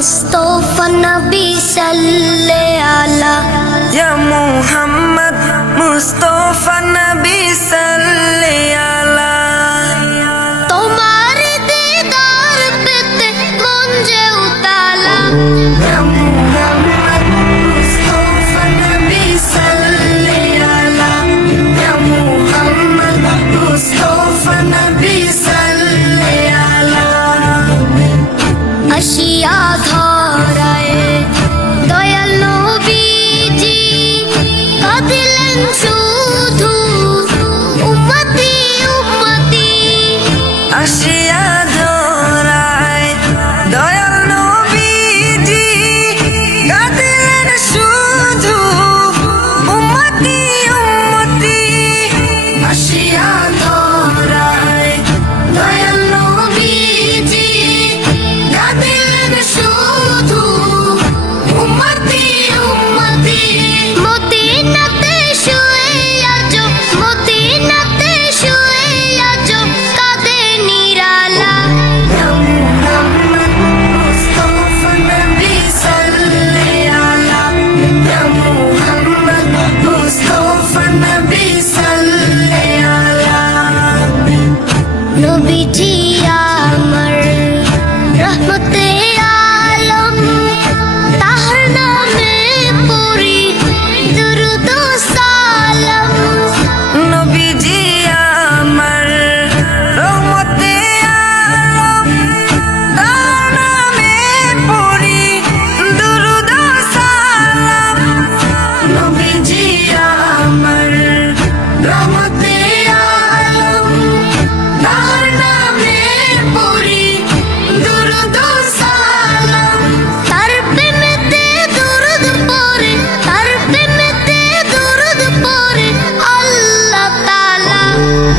मुस्तफा नबी सल्ले आला या मोहम्मद मुस्तफा नबी सल्ले आला। तुम्हारे दीदार पेते मुझे उताला या मोहम्मद मुस्तफा नबी सल्ले आला या मोहम्मद मुस्तफा नबी सल्ले आला। अशिया धराए दयाल नबीजी কাঁদিলেন শুধু উম্মতি উম্মতি। আশিয়া ধরায় দয়াল নবীজি কাঁদিলেন শুধু উম্মতি উম্মতি। আশিয়া ধরায় দয়াল নবীজি কাঁদিলেন শুধু উম্মতি উম্মতি। মদিনাতে শুয়ে আজো মদিনাতে শুয়ে আজো কাঁদে নিরালা ইয়া মুহাম্মদ মুস্তাফা নবী সাল্লে আলা ইয়া মুহাম্মদ মুস্তাফা নবী সাল্লে আলা। নবীজি আমার রহমতে আলম তাহার নামে পড়ি দুরূদ ও সালাম। নবীজি আমার রহমতে আলম তার নামে পড়ি দুরূদ ও সালাম। নবীজি আমার রহমতে আলম তাহার নামে পড়ি দুরূদ ও সালাম। তার প্রেমেতে দুরূদ পড়ে তার প্রেমেতে দুরূদ পড়ে আল্লাহ তাআলা।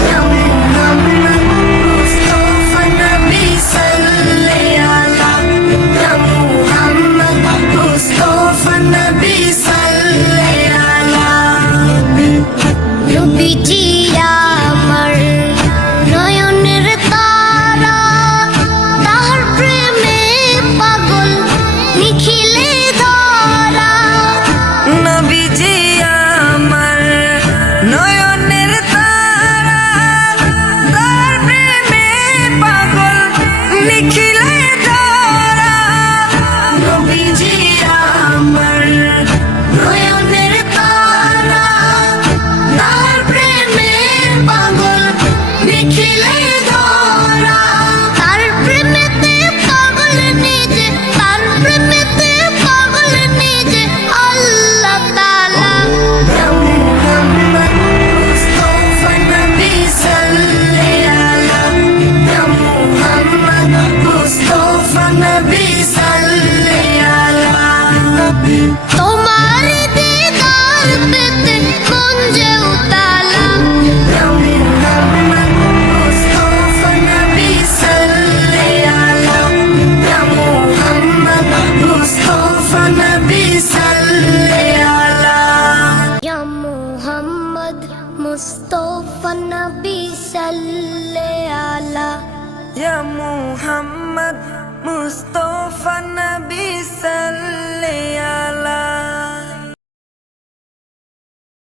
ইয়া মুহাম্মদ মুস্তাফা নবী সাল্লে আলা ইয়া মুহাম্মদ মুস্তাফা নবী সাল্লে আলা। নবীজি আমার নয়নের তারা তাহার প্রেমে পাগল নিখিলে ধরা। নবীজি আমার নয়নের তারা তার প্রেমে পাগল নিখিলে ধরা। নবীজি আমার নয়নের তারা তাহার প্রেমে পাগল নিখিলে ধরা। তার প্রেমেতে পাগল নিজে তার প্রেমেতে পাগল নিজে আল্লাহ তাআলা। ইয়া মুহাম্মদ মুস্তাফা নবী সাল্লে আলা ইয়া মুহাম্মদ মুস্তাফা নবী সাল্লে আলা। তোমার দীদার পেতে মন যে উতালা ইয়া মুহাম্মদ মুস্তাফা নবী সাল্লে আলা ইয়া মুহাম্মদ মুস্তাফা নবী সাল্লে আলা ইয়া মুহাম্মদ মুস্তাফা নবী সাল্লে আলা। ইয়া মুহাম্মদ মুস্তফা নবী সাল্লে আলা।